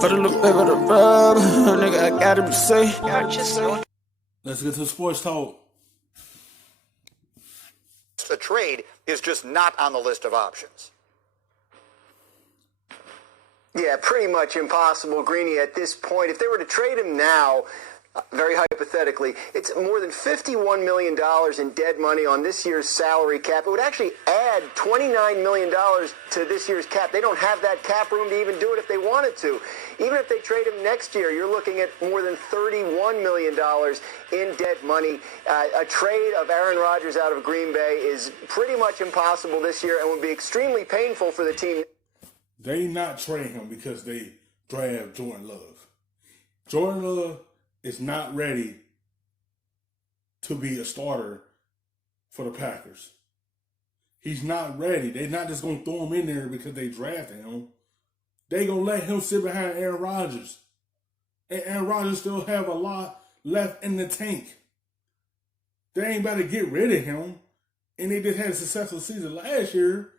Put a little bit of the rub, nigga, I gotta be safe. Let's get to sports talk. A trade is just not on the list of options. Yeah, pretty much impossible, Greeny, at this point. If they were to trade him now, very hypothetically, it's more than $51 million in dead money on this year's salary cap. It would actually add $29 million to this year's cap. They don't have that cap room to even do it if they wanted to. Even if they trade him next year, you're looking at more than $31 million in dead money. A trade of Aaron Rodgers out of Green Bay is pretty much impossible this year and would be extremely painful for the team. They not trade him because they draft Jordan Love. Jordan Love is not ready to be a starter for the Packers. He's not ready. They're not just going to throw him in there because they drafted him. They going to let him sit behind Aaron Rodgers. And Aaron Rodgers still have a lot left in the tank. They ain't about to get rid of him. And they just had a successful season last year.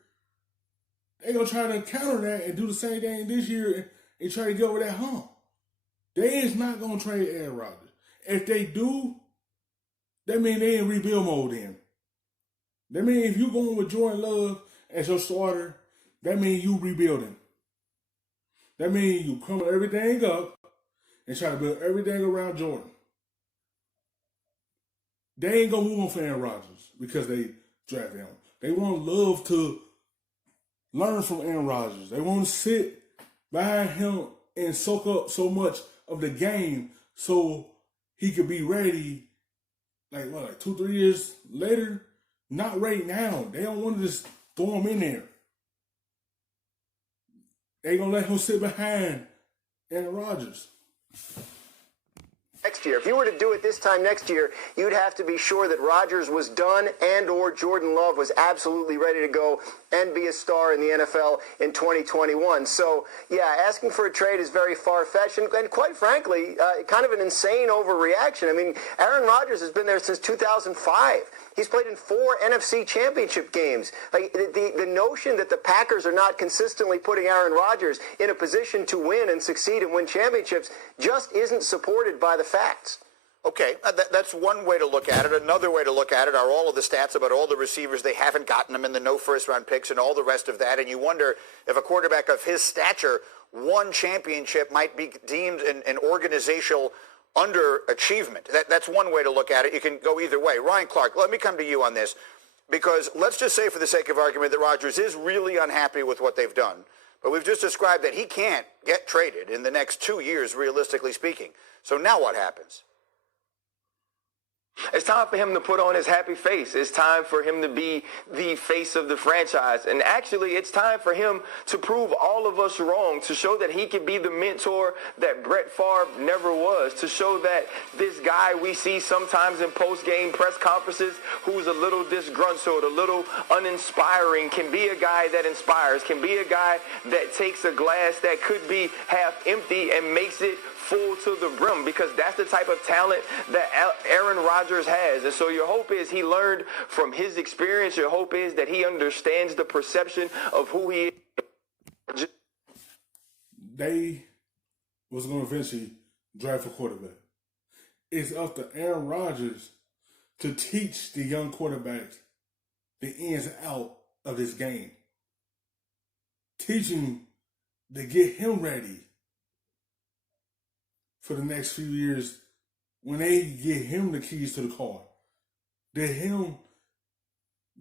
They're going to try to counter that and do the same thing this year and try to get over that hump. They is not going to trade Aaron Rodgers. If they do, that means they in rebuild mode then. That means if you going with Jordan Love as your starter, that means you rebuilding. That means you crumble everything up and try to build everything around Jordan. They ain't going to move on for Aaron Rodgers because they drafted him. They want Love to learn from Aaron Rodgers. They want to sit behind him and soak up so much of the game so he could be ready like 2-3 years later. Not right now. They don't want to just throw him in there. They gonna let him sit behind Aaron Rodgers. Next year. If you were to do it this time next year, you'd have to be sure that Rodgers was done and or Jordan Love was absolutely ready to go and be a star in the NFL in 2021. So, yeah, asking for a trade is very far-fetched and quite frankly, kind of an insane overreaction. I mean, Aaron Rodgers has been there since 2005. He's played in 4 NFC championship games. Like the notion that the Packers are not consistently putting Aaron Rodgers in a position to win and succeed and win championships just isn't supported by the facts. Okay, that's one way to look at it. Another way to look at it are all of the stats about all the receivers they haven't gotten them in the no first-round picks and all the rest of that. And you wonder if a quarterback of his stature, one championship might be deemed an organizational underachievement. That's one way to look at it. You can go either way. Ryan Clark, let me come to you on this, because let's just say for the sake of argument that Rodgers is really unhappy with what they've done. But we've just described that he can't get traded in the next 2 years, realistically speaking. So now what happens? It's time for him to put on his happy face. It's time for him to be the face of the franchise. And actually, it's time for him to prove all of us wrong, to show that he can be the mentor that Brett Favre never was, to show that this guy we see sometimes in post-game press conferences who's a little disgruntled, a little uninspiring, can be a guy that inspires, can be a guy that takes a glass that could be half empty and makes it full to the brim, because that's the type of talent that Aaron Rodgers has. And so your hope is he learned from his experience. Your hope is that he understands the perception of who he is. They was going to eventually draft a quarterback. It's up to Aaron Rodgers to teach the young quarterbacks the ins and out of this game. Teach him to get him ready for the next few years when they get him the keys to the car. Let him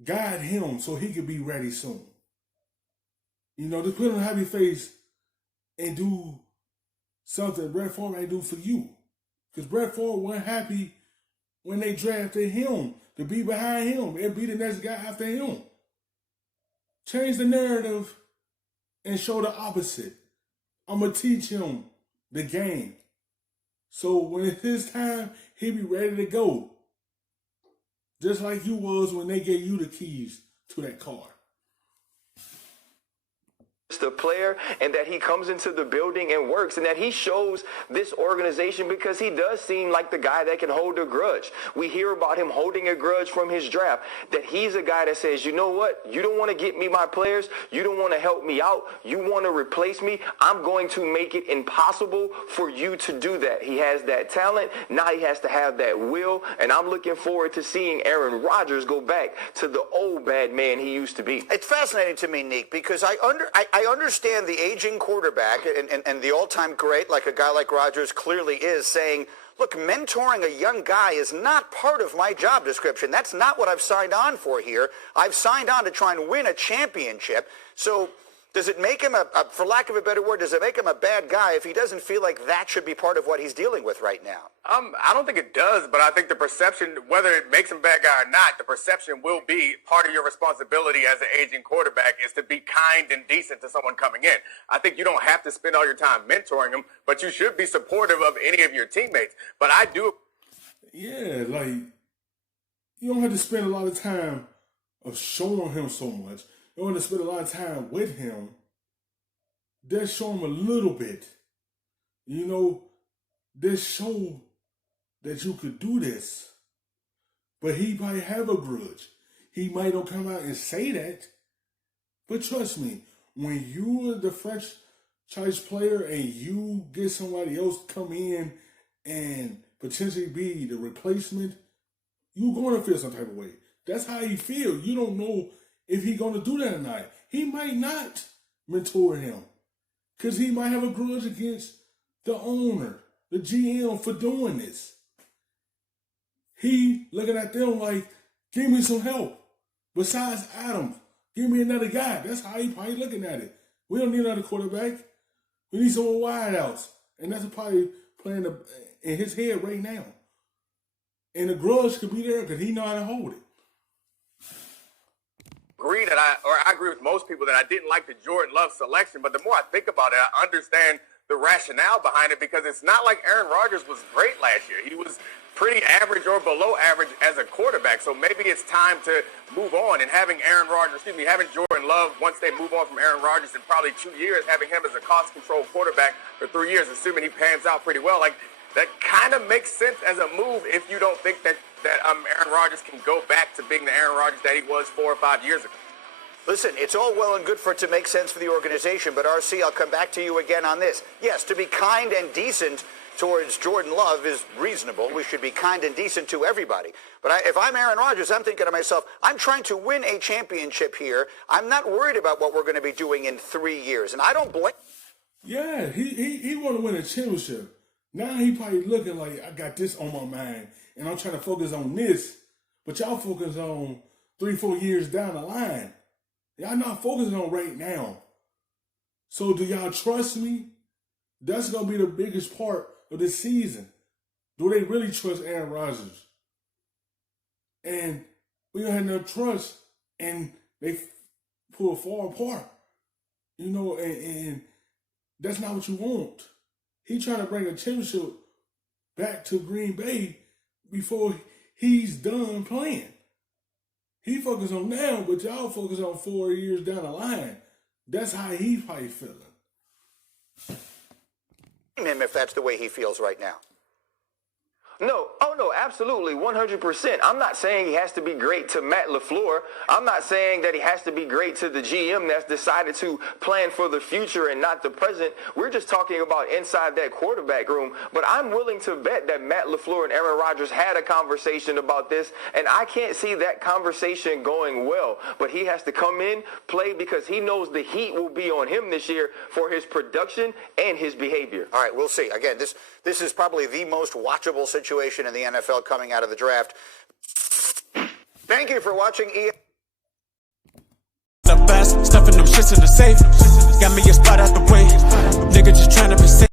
guide him so he can be ready soon. You know, just put on a happy face and do something Brett Favre ain't do for you. Because Brett Favre wasn't happy when they drafted him to be behind him and be the next guy after him. Change the narrative and show the opposite. I'm going to teach him the game. So when it's his time, he'll be ready to go. Just like you was when they gave you the keys to that car. a player, and that he comes into the building and works, and that he shows this organization, because he does seem like the guy that can hold a grudge. We hear about him holding a grudge from his draft, that he's a guy that says, you know what, you don't want to get me my players, you don't want to help me out, you want to replace me, I'm going to make it impossible for you to do that. He has that talent, now he has to have that will, and I'm looking forward to seeing Aaron Rodgers go back to the old bad man he used to be. It's fascinating to me, Neek, because I understand the aging quarterback and the all-time great, like a guy like Rodgers clearly is, saying, look, mentoring a young guy is not part of my job description. That's not what I've signed on for here. I've signed on to try and win a championship. So does it make him, for lack of a better word, does it make him a bad guy if he doesn't feel like that should be part of what he's dealing with right now? I don't think it does, but I think the perception, whether it makes him a bad guy or not, the perception will be part of your responsibility as an aging quarterback is to be kind and decent to someone coming in. I think you don't have to spend all your time mentoring them, but you should be supportive of any of your teammates. But I do. Yeah, like, you don't have to spend a lot of time of showing him so much. You don't have to spend a lot of time with him. Just show him a little bit. You know, just show that you could do this. But he might have a grudge. He might not come out and say that. But trust me, when you're the franchise player and you get somebody else come in and potentially be the replacement, you're going to feel some type of way. That's how he feels. You don't know if he's going to do that or not. He might not mentor him because he might have a grudge against the owner, the GM, for doing this. He looking at them like, give me some help. Besides Adam, give me another guy. That's how he probably looking at it. We don't need another quarterback. We need some wideouts. And that's probably playing in his head right now. And the grudge could be there because he know how to hold it. I agree with most people that I didn't like the Jordan Love selection, but the more I think about it, I understand the rationale behind it, because it's not like Aaron Rodgers was great last year. He was pretty average or below average as a quarterback. So maybe it's time to move on, and having having Jordan Love, once they move on from Aaron Rodgers in probably 2 years, having him as a cost control quarterback for 3 years, assuming he pans out pretty well, like that kind of makes sense as a move if you don't think that Aaron Rodgers can go back to being the Aaron Rodgers that he was 4 or 5 years ago. Listen, it's all well and good for it to make sense for the organization, but RC, I'll come back to you again on this. Yes, to be kind and decent towards Jordan Love is reasonable. We should be kind and decent to everybody. But if I'm Aaron Rodgers, I'm thinking to myself, I'm trying to win a championship here. I'm not worried about what we're going to be doing in 3 years, and I don't blame. Yeah, he want to win a championship. Now he probably looking like, I got this on my mind, and I'm trying to focus on this. But y'all focus on 3-4 years down the line. Y'all not focusing on right now. So do y'all trust me? That's going to be the biggest part of this season. Do they really trust Aaron Rodgers? And we don't have no trust, and they pull far apart. You know, and that's not what you want. He trying to bring a championship back to Green Bay before he's done playing. He focus on now, but y'all focus on 4 years down the line. That's how he probably feeling. Him if that's the way he feels right now. No, oh no, absolutely, 100%. I'm not saying he has to be great to Matt LaFleur. I'm not saying that he has to be great to the GM that's decided to plan for the future and not the present. We're just talking about inside that quarterback room. But I'm willing to bet that Matt LaFleur and Aaron Rodgers had a conversation about this, and I can't see that conversation going well. But he has to come in, play, because he knows the heat will be on him this year for his production and his behavior. All right, we'll see. Again, this is probably the most watchable situation in the NFL coming out of the draft. Thank you for watching The best, stuffing them shits in the safe. Got me a spot at the